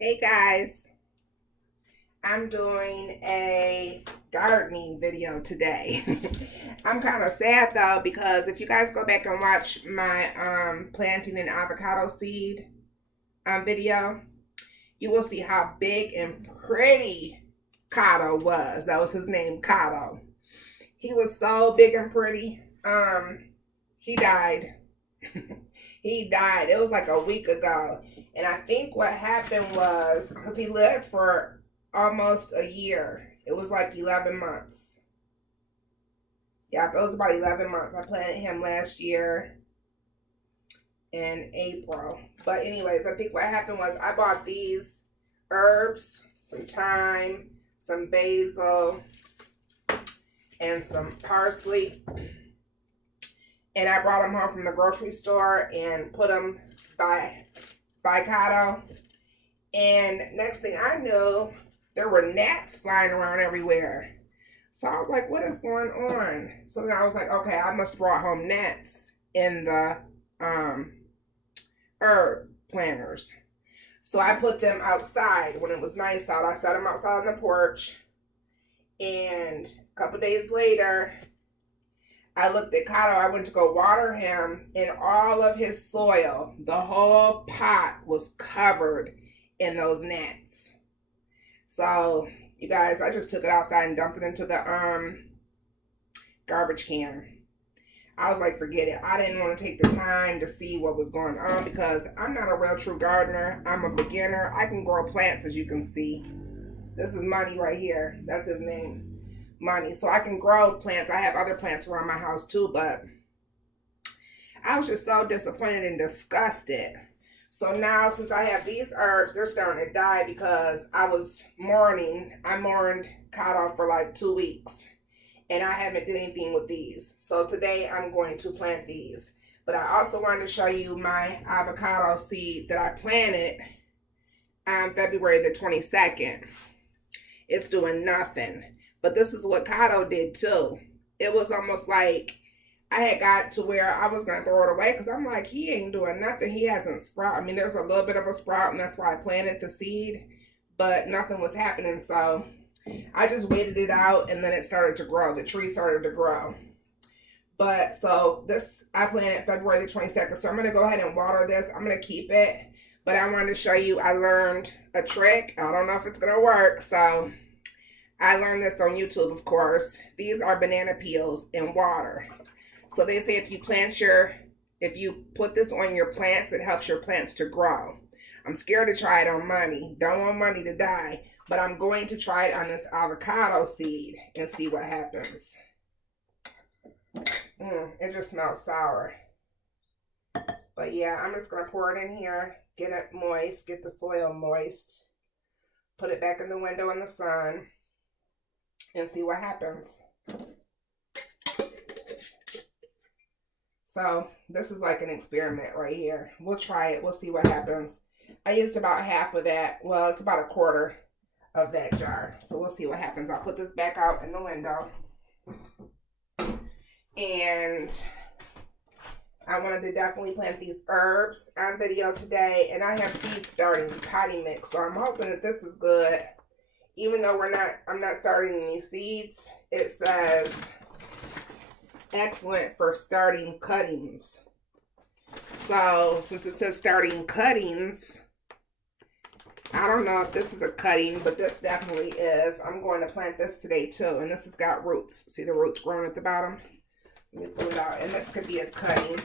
Hey guys, I'm doing a gardening video today. I'm kind of sad though because if you guys go back and watch my planting an avocado seed video, you will see how big and pretty Cado was. That was his name, Cado. He was so big and pretty. He died. He died. It was like a week ago. And I think what happened was because he lived for almost a year. It was like 11 months. Yeah, it was about 11 months. I planted him last year in April. But anyways, I think what happened was I bought these herbs, some thyme, some basil, and some parsley. And I brought them home from the grocery store and put them by Cado. And next thing I knew, there were gnats flying around everywhere. So I was like, what is going on? So then I was like, okay, I must have brought home gnats in the herb planters. So I put them outside when it was nice out. I set them outside on the porch. And a couple days later, I looked at Cado. I went to go water him, and all of his soil, the whole pot was covered in those gnats. So, you guys, I just took it outside and dumped it into the garbage can. I was like, forget it. I didn't want to take the time to see what was going on because I'm not a real true gardener. I'm a beginner. I can grow plants, as you can see. This is Money right here. That's his name. Money. So I can grow plants. I have other plants around my house too, but I was just so disappointed and disgusted. So now since I have these herbs, they're starting to die because I mourned Cado for like 2 weeks and I haven't did anything with these. So today I'm going to plant these. But I also wanted to show you my avocado seed that I planted on February the 22nd. It's doing nothing. But this is what Cado did too. It was almost like I had got to where I was going to throw it away because I'm like, he ain't doing nothing. He hasn't sprouted. I mean, there's a little bit of a sprout, and that's why I planted the seed, but nothing was happening. So I just waited it out, and then it started to grow. The tree started to grow. But so this, I planted February the 22nd. So I'm going to go ahead and water this. I'm going to keep it. But I wanted to show you, I learned a trick. I don't know if it's going to work. So I learned this on YouTube, of course. These are banana peels in water. So they say if you put this on your plants, it helps your plants to grow. I'm scared to try it on Money. Don't want Money to die. But I'm going to try it on this avocado seed and see what happens. It just smells sour. But yeah, I'm just going to pour it in here. Get it moist. Get the soil moist. Put it back in the window in the sun. And see what happens. So this is like an experiment right here. We'll try it. We'll see what happens. I used about half of that. Well, it's about a quarter of that jar. So we'll see what happens. I'll put this back out in the window. And I wanted to definitely plant these herbs on video today. And I have seed starting potting mix. So I'm hoping that this is good. Even though I'm not starting any seeds, it says excellent for starting cuttings. So since it says starting cuttings, I don't know if this is a cutting, but this definitely is. I'm going to plant this today too. And this has got roots. See the roots growing at the bottom? Let me pull it out. And this could be a cutting.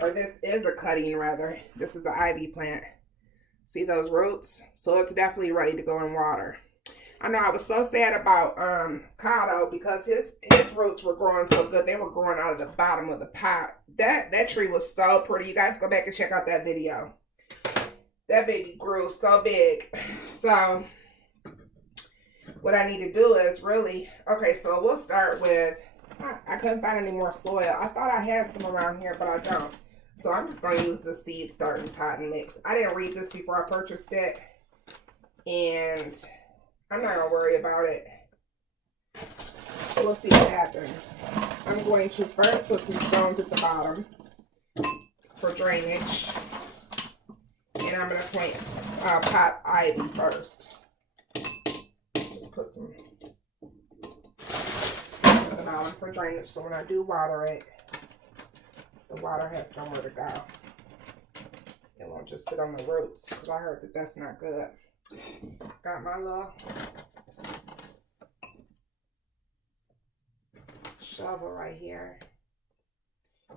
Or this is a cutting rather. This is an ivy plant. See those roots? So it's definitely ready to go in water. I know I was so sad about Cado because his roots were growing so good. They were growing out of the bottom of the pot. That tree was so pretty. You guys go back and check out that video. That baby grew so big. So what I need to do is really, okay, so we'll start with, I couldn't find any more soil. I thought I had some around here, but I don't. So I'm just going to use the seed starting pot and mix. I didn't read this before I purchased it. And I'm not going to worry about it. We'll see what happens. I'm going to first put some stones at the bottom for drainage. And I'm going to pot ivy first. Just put some out for drainage, so when I do water it, the water has somewhere to go. It won't just sit on the roots, because I heard that that's not good. Got my little shovel right here.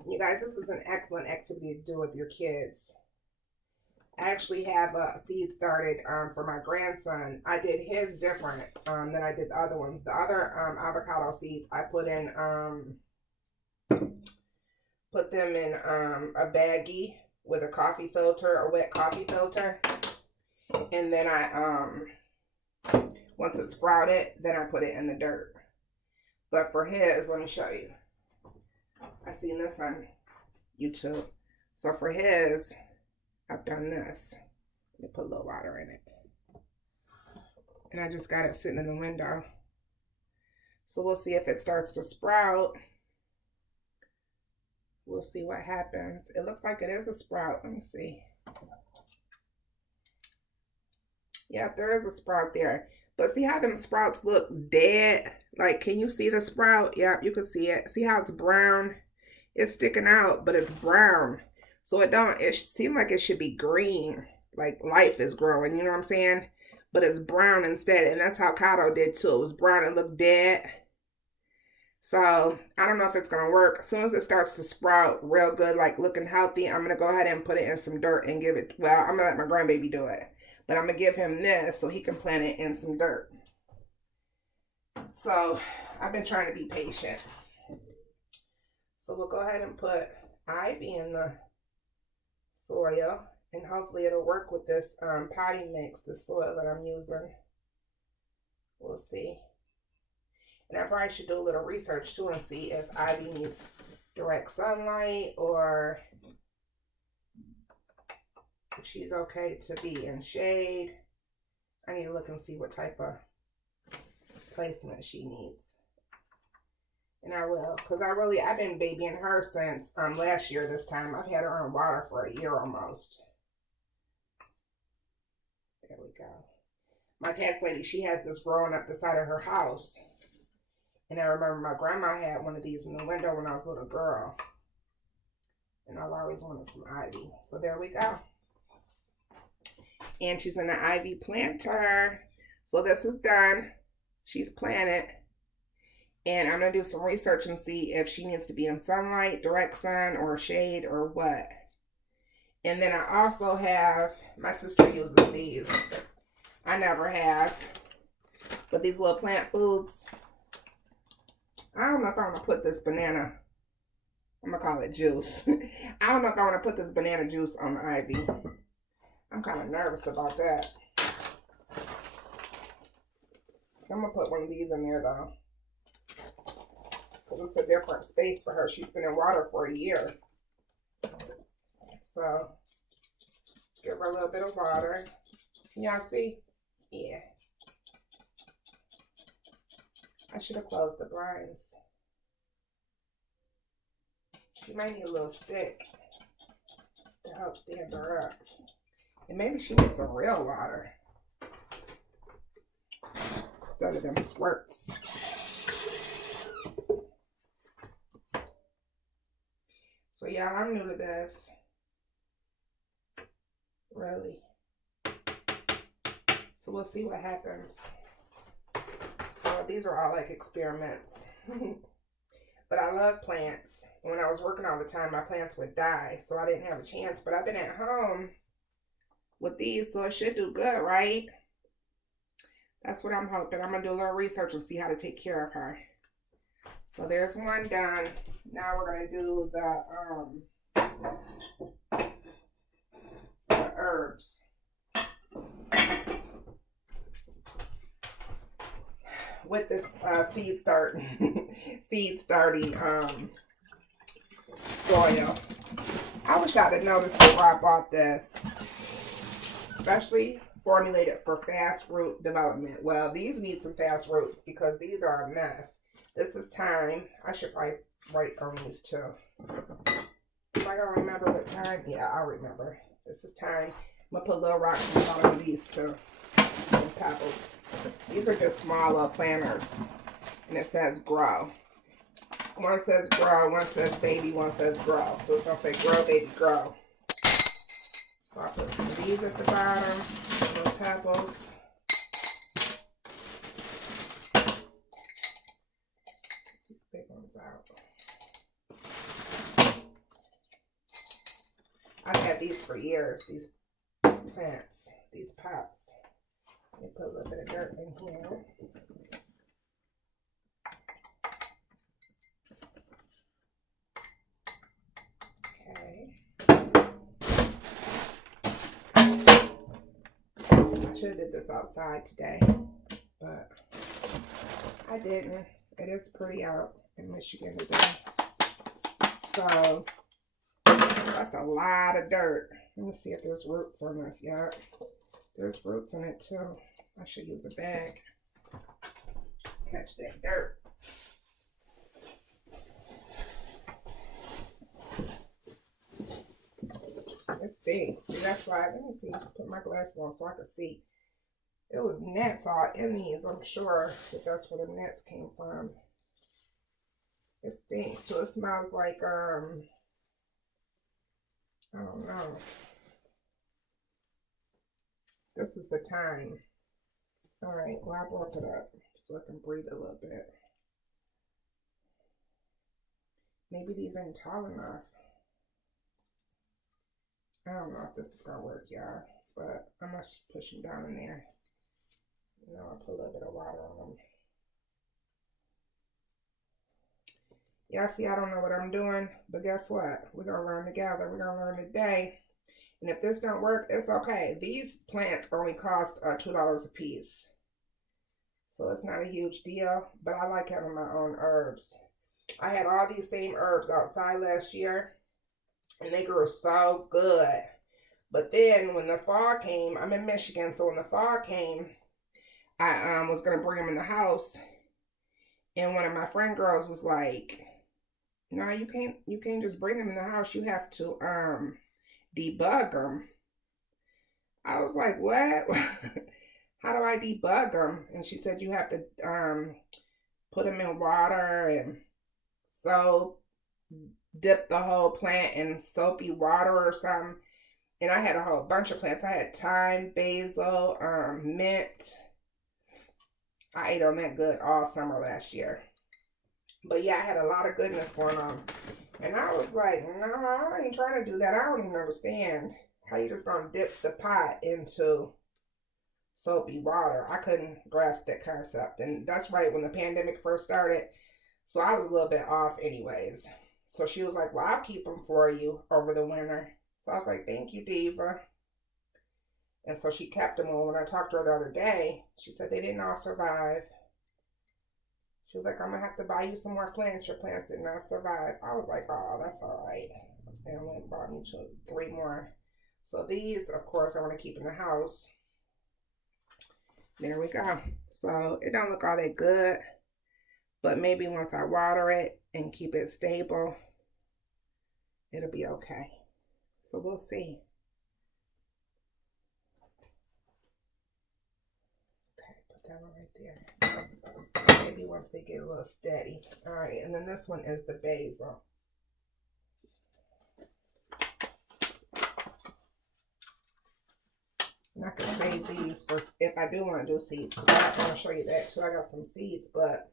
You guys, this is an excellent activity to do with your kids. I actually have a seed started for my grandson. I did his different than I did the other ones. The other avocado seeds, I put them in a baggie with a coffee filter, a wet coffee filter. And then once it's sprouted, then I put it in the dirt. But for his, let me show you. I seen this on YouTube. So for his, I've done this. Let me put a little water in it. And I just got it sitting in the window. So we'll see if it starts to sprout. We'll see what happens. It looks like it is a sprout. Let me see. Yeah, there is a sprout there. But see how them sprouts look dead? Like, can you see the sprout? Yep, you can see it. See how it's brown? It's sticking out, but it's brown. So it seems like it should be green, like life is growing, you know what I'm saying? But it's brown instead, and that's how Cado did too. It was brown and looked dead. So I don't know if it's gonna work. As soon as it starts to sprout real good, like looking healthy, I'm gonna go ahead and put it in some dirt and give it, well, I'm gonna let my grandbaby do it. But I'm gonna give him this so he can plant it in some dirt. So I've been trying to be patient. So we'll go ahead and put ivy in the soil, and hopefully it'll work with this potting mix, the soil that I'm using. We'll see. And I probably should do a little research too and see if ivy needs direct sunlight or if she's okay to be in shade. I need to look and see what type of placement she needs. And I will, because I've been babying her since last year this time. I've had her on water for a year almost. There we go. My tax lady, she has this growing up the side of her house. And I remember my grandma had one of these in the window when I was a little girl. And I've always wanted some ivy. So there we go. And she's in the ivy planter. So this is done. She's planted. And I'm going to do some research and see if she needs to be in sunlight, direct sun, or shade, or what. And then I also have, my sister uses these. I never have. But these little plant foods. I don't know if I want to put this banana, I'm going to call it juice. I don't know if I want to put this banana juice on the ivy. I'm kind of nervous about that. I'm going to put one of these in there though. Because it's a different space for her. She's been in water for a year. So, give her a little bit of water. Y'all see? Yeah. I should have closed the blinds. She might need a little stick to help stand her up. And maybe she needs some real water instead of them squirts. So yeah, I'm new to this. Really. So we'll see what happens. So these are all like experiments. But I love plants. When I was working all the time, my plants would die. So I didn't have a chance. But I've been at home with these, so it should do good, right? That's what I'm hoping. I'm going to do a little research and see how to take care of her. So there's one done. Now we're going to do the herbs. With this seed starting soil. I wish I'd have noticed before I bought this. Especially formulated for fast root development. Well, these need some fast roots because these are a mess. This is thyme. I should probably write on these too. Am I gonna remember the time? Yeah, I'll remember. This is thyme. I'm gonna put little rocks in the bottom of these too. And pebbles. These are just small little planters. And it says grow. One says grow, one says baby, one says grow. So it's gonna say grow, baby, grow. So I'll put some of these at the bottom, little pebbles. These big ones out. I've had these for years, these plants, these pots. Let me put a little bit of dirt in here. I should have did this outside today, but I didn't. It is pretty out in Michigan today. So that's a lot of dirt. Let me see if there's roots on this yet. There's roots in it too. I should use a bag. Catch that dirt. It stinks. See, that's why. Let me see. Put my glasses on so I can see. It was nets all in these. I'm sure that that's where the nets came from. It stinks too. It smells like I don't know. This is the time. All right. Well, I broke it up so I can breathe a little bit. Maybe these ain't tall enough. I don't know if this is gonna work, y'all, but I'm gonna push them down in there. You know, I'll put a little bit of water on them. Y'all see, I don't know what I'm doing, but guess what? We're gonna learn together. We're gonna learn today. And if this don't work, it's okay. These plants only cost $2 a piece. So it's not a huge deal, but I like having my own herbs. I had all these same herbs outside last year, and they grew so good. But then when the fall came, I'm in Michigan, so when the fall came, I was going to bring them in the house. And one of my friend girls was like, no, you can't just bring them in the house. You have to debug them. I was like, what? How do I debug them? And she said you have to put them in water and soap, dip the whole plant in soapy water or something. And I had a whole bunch of plants. I had thyme, basil, mint. I ate on that good all summer last year. But yeah, I had a lot of goodness going on. And I was like, no, I ain't trying to do that. I don't even understand how you just gonna dip the pot into soapy water. I couldn't grasp that concept. And that's right when the pandemic first started. So I was a little bit off anyways. So she was like, well, I'll keep them for you over the winter. So I was like, thank you, Diva. And so she kept them on. When I talked to her the other day, she said they didn't all survive. She was like, I'm going to have to buy you some more plants. Your plants did not survive. I was like, oh, that's all right. And I went and bought me 3 more. So these, of course, I want to keep in the house. There we go. So it don't look all that good. But maybe once I water it and keep it stable, it'll be okay. So we'll see. Okay, put that one right there. Maybe once they get a little steady. All right, and then this one is the basil. And I can save these for if I do want to do seeds. I'm going to show you that too. I got some seeds, but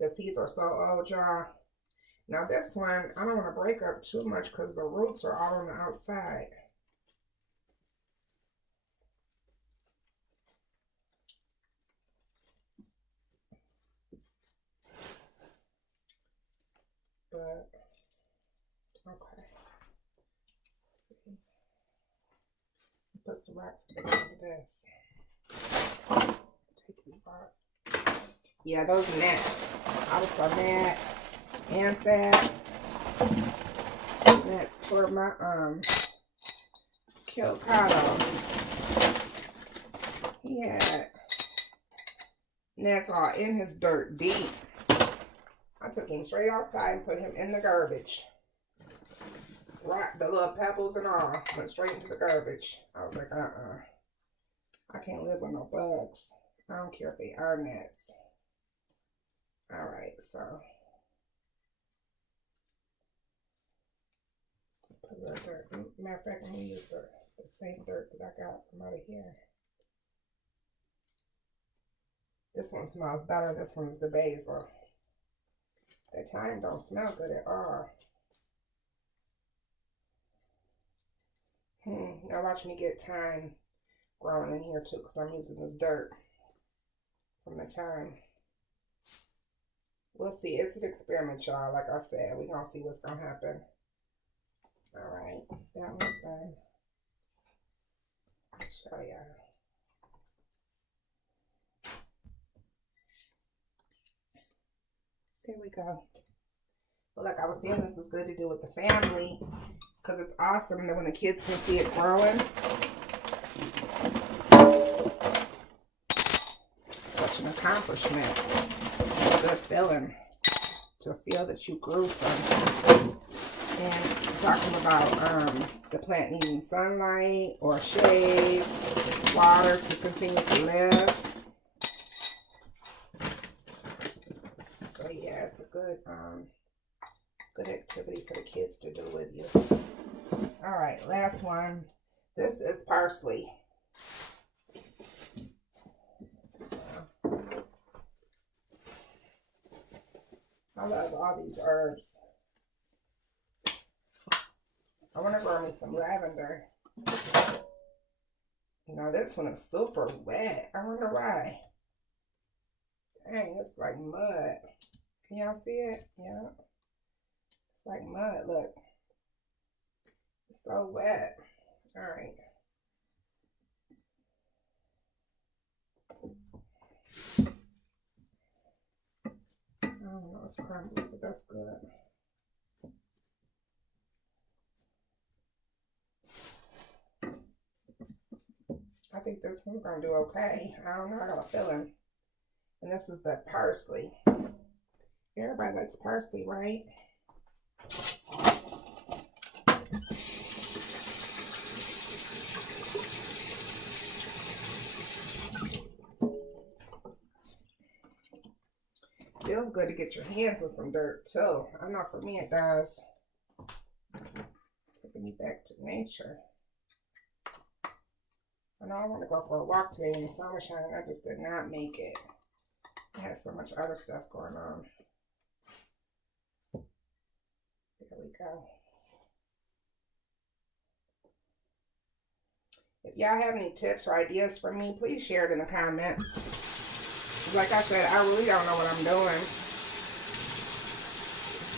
the seeds are so old, y'all. Now this one, I don't want to break up too much because the roots are all on the outside. But, okay. Put some rocks at the end of this. Take these off. Yeah, those nets. I was so mad and sad. Nets tore my killed Cado. He had nets all in his dirt deep. I took him straight outside and put him in the garbage. rock, the little pebbles and all went straight into the garbage. I was like, I can't live with no bugs. I don't care if they are gnats. All right, so put a little dirt. Matter of fact, I'm gonna use the same dirt that I got from out of here. This one smells better. This one's the basil. That thyme don't smell good at all. Now watch me get thyme growing in here too, because I'm using this dirt from the thyme. We'll see. It's an experiment, y'all. Like I said, we're going to see what's going to happen. All right. That one's done. I'll show y'all. There we go. But like I was saying, this is good to do with the family because it's awesome that when the kids can see it growing. Such an accomplishment. It's a good feeling to feel that you grew something. And talking about the plant needing sunlight or shade, water to continue to live. So yeah, it's a good good activity for the kids to do with you. All right, last one. This is parsley. I love all these herbs. I want to grow me some lavender. Now this one is super wet. I wonder why. Dang, it's like mud. Can y'all see it? Yeah. It's like mud, look. It's so wet. All right. I don't know, it's crumbly, but that's good. I think this one's gonna do okay. I don't know, I got a feeling. And this is the parsley. Everybody likes parsley, right? Feels good to get your hands with some dirt too. I know for me it does. Taking me back to nature. I know I want to go for a walk today in the sun was shining. I just did not make it. I had so much other stuff going on. There we go. If y'all have any tips or ideas for me, please share it in the comments. Like I said, I really don't know what I'm doing.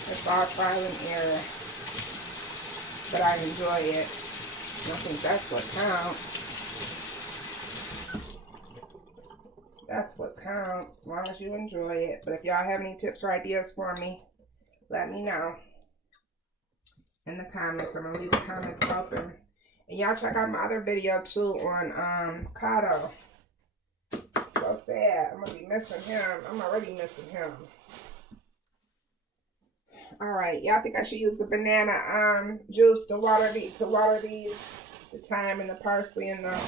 It's all trial and error. But I enjoy it. And I think that's what counts. That's what counts, as long as you enjoy it. But if y'all have any tips or ideas for me, let me know in the comments. I'm going to leave the comments open. And y'all check out my other video too on Cado. So sad. I'm going to be missing him. I'm already missing him. Alright, y'all think I should use the banana juice to water these, the thyme and the parsley and the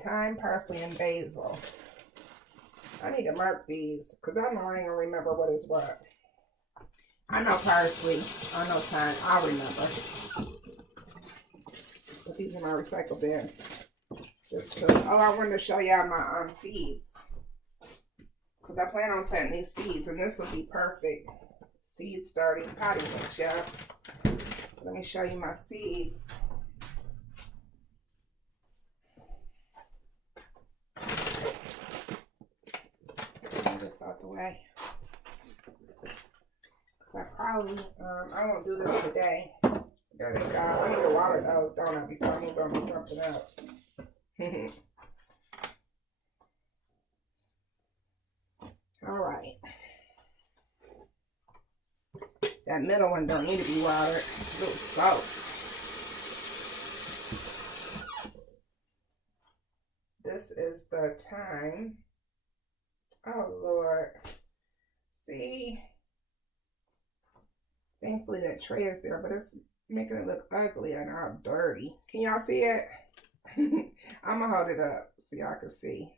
thyme, parsley, and basil. I need to mark these because I know I ain't gonna remember what is what. I know parsley, I know thyme, I'll remember. Put these in my recycle bin. Just to, oh, I wanted to show y'all my seeds because I plan on planting these seeds, and this will be perfect seed starting potting mix, y'all. So let me show you my seeds. This out the way, because I probably I won't do this today. There they go. I need to water those, don't I, before I move on to something else. All right, that middle one don't need to be watered. It's a little salt. This is the thyme. Oh, Lord. See? Thankfully that tray is there, but it's Making it look ugly and all dirty. Can y'all see it? I'm gonna hold it up so y'all can see.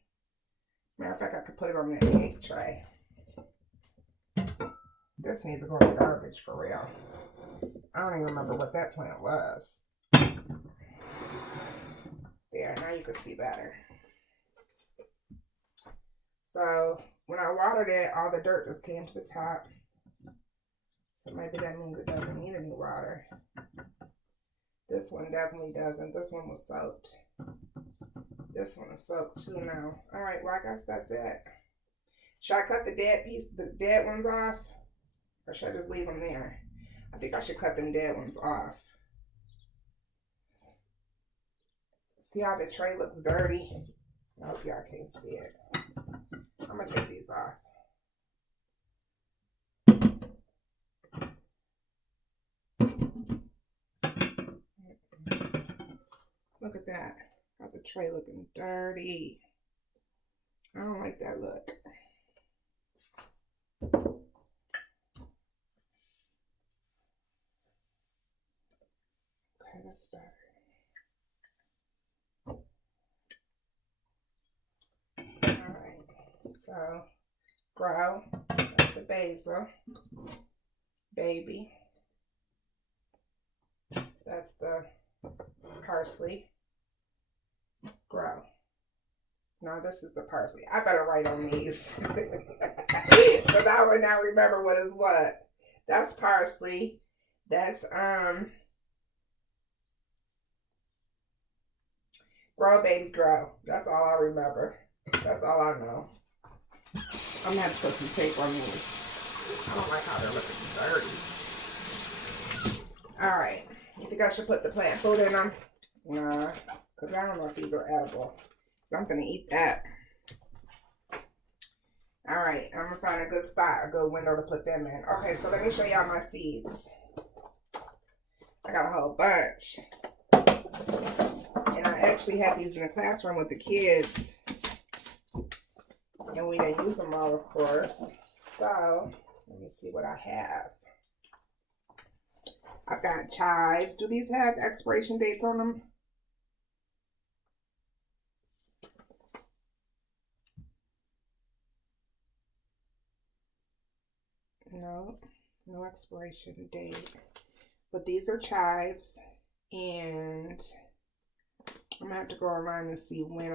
Matter of fact, I could put it on that cake tray. This needs to go in the garbage for real. I don't even remember what that plant was. There, now you can see better. So when I watered it, all the dirt just came to the top. So maybe that means it doesn't need any water. This one definitely doesn't. This one was soaked. This one is soaked too now. All right, well, I guess that's it. Should I cut the dead ones off? Or should I just leave them there? I think I should cut them dead ones off. See how the tray looks dirty? I hope y'all can't see it. I'm gonna take these off. Look at that. Got the tray looking dirty. I don't like that look. Okay, that's better. Alright, so grow. That's the basil. Baby. That's the parsley. Grow. No, this is the parsley. I better write on these. Because I would not remember what is what. That's parsley. That's grow, baby, grow. That's all I remember. That's all I know. I'm gonna have to put some tape on these. I don't like how they're looking dirty. Alright. You think I should put the plant food in them? Nah. Because I don't know if these are edible. I'm gonna eat that. Alright, I'm gonna find a good spot, a good window to put them in. Okay, so let me show y'all my seeds. I got a whole bunch. And I actually had these in the classroom with the kids. And we didn't use them all, of course. So, let me see what I have. I've got chives. Do these have expiration dates on them? No, no expiration date. But these are chives, and I'm gonna have to go online and see when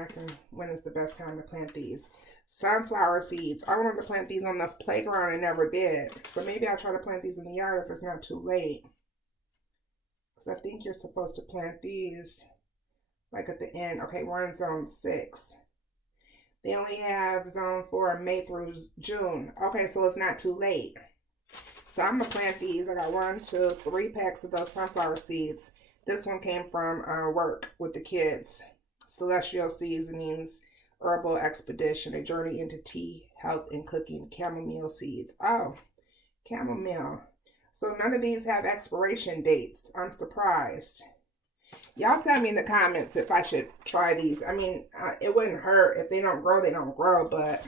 is the best time to plant these. Sunflower seeds. I wanted to plant these on the playground and never did. So maybe I'll try to plant these in the yard if it's not too late. Because I think you're supposed to plant these like at the end. Okay, we're in zone 6. They only have zone 4 May through June. Okay, so it's not too late. So I'm going to plant these. I got 1, 2, 3 packs of those sunflower seeds. This one came from work with the kids. Celestial Seasonings, Herbal Expedition, A Journey into Tea, Health, and Cooking, Chamomile Seeds. Oh, chamomile. So none of these have expiration dates. I'm surprised. Y'all tell me in the comments if I should try these. I mean, it wouldn't hurt. If they don't grow, they don't grow. But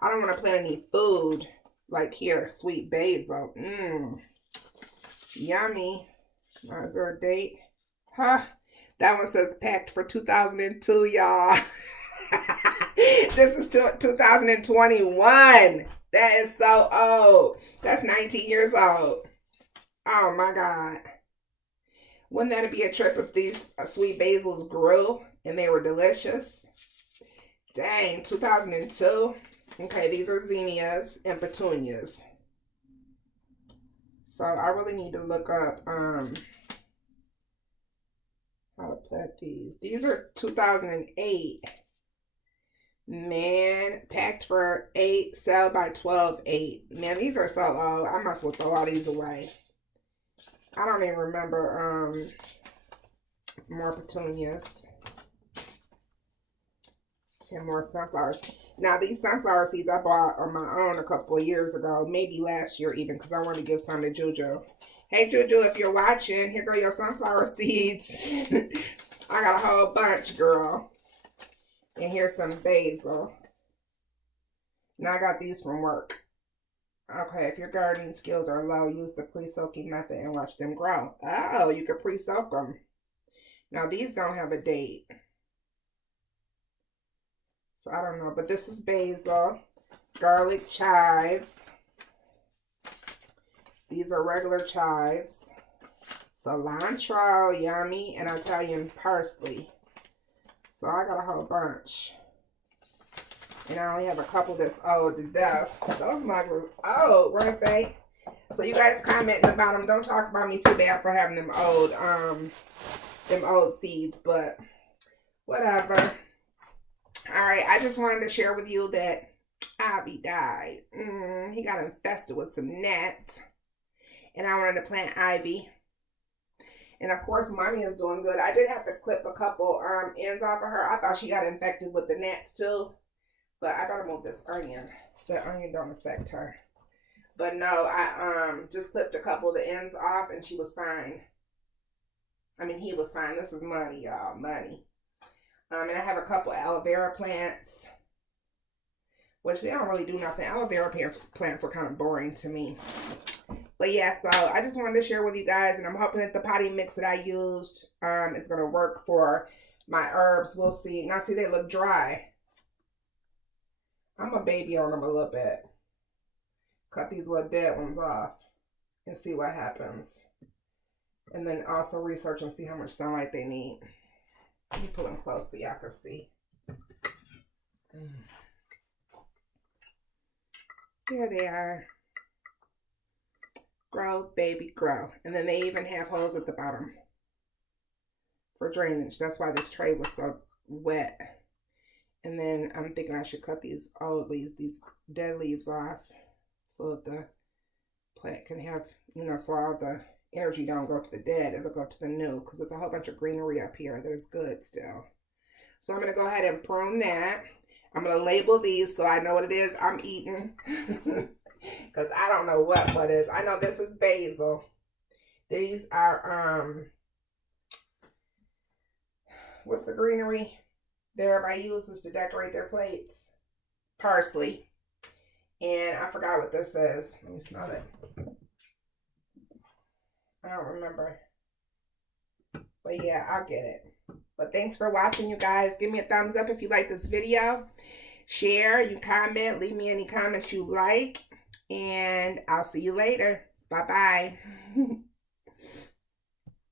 I don't want to plant any food. Like here, sweet basil. Yummy. Is there a date? Huh? That one says packed for 2002, y'all. This is 2021. That is so old. That's 19 years old. Oh my God. Wouldn't that be a trip if these sweet basils grew and they were delicious? Dang, 2002. Okay, these are zinnias and petunias. So I really need to look up how to plant these. These are 2008. Man, packed for 8, sell by 12, 8. Man, these are so old. I must well throw all these away. I don't even remember more petunias and more sunflowers. Now, these sunflower seeds I bought on my own a couple of years ago, maybe last year even, because I wanted to give some to Juju. Hey, Juju, if you're watching, here go your sunflower seeds. I got a whole bunch, girl. And here's some basil. Now, I got these from work. Okay, if your gardening skills are low, use the pre-soaking method and watch them grow. Oh, you could pre-soak them. Now, these don't have a date. So, I don't know. But this is basil, garlic chives. These are regular chives. Cilantro, yummy, and Italian parsley. So, I got a whole bunch. And I only have a couple that's old to death. Those mugs are old, weren't they? So you guys commenting about them. Don't talk about me too bad for having them old seeds, but whatever. Alright, I just wanted to share with you that Ivy died. He got infested with some gnats. And I wanted to plant ivy. And of course, Money is doing good. I did have to clip a couple ends off of her. I thought she got infected with the gnats too. But I gotta move this onion so the onion don't affect her. But no, I just clipped a couple of the ends off and she was fine. I mean, he was fine. This is Money, y'all. Money. And I have a couple aloe vera plants, which they don't really do nothing. Aloe vera plants are kind of boring to me. But yeah, so I just wanted to share with you guys, and I'm hoping that the potty mix that I used is going to work for my herbs. We'll see. Now, see, they look dry. I'm going to baby on them a little bit. Cut these little dead ones off and see what happens. And then also research and see how much sunlight they need. Let me pull them close so y'all can see. Here they are. Grow, baby, grow. And then they even have holes at the bottom for drainage. That's why this tray was so wet. And then I'm thinking I should cut these old leaves, these dead leaves off so that the plant can have, you know, so all the energy don't go to the dead. It'll go to the new because there's a whole bunch of greenery up here that is good still. So I'm going to go ahead and prune that. I'm going to label these so I know what it is I'm eating. Because I don't know what is. I know this is basil. These are, what's the greenery that everybody uses to decorate their plates? Parsley. And I forgot what this is. Let me smell it. I don't remember. But yeah, I'll get it. But thanks for watching, you guys. Give me a thumbs up if you like this video. Share, you comment, leave me any comments you like. And I'll see you later. Bye-bye.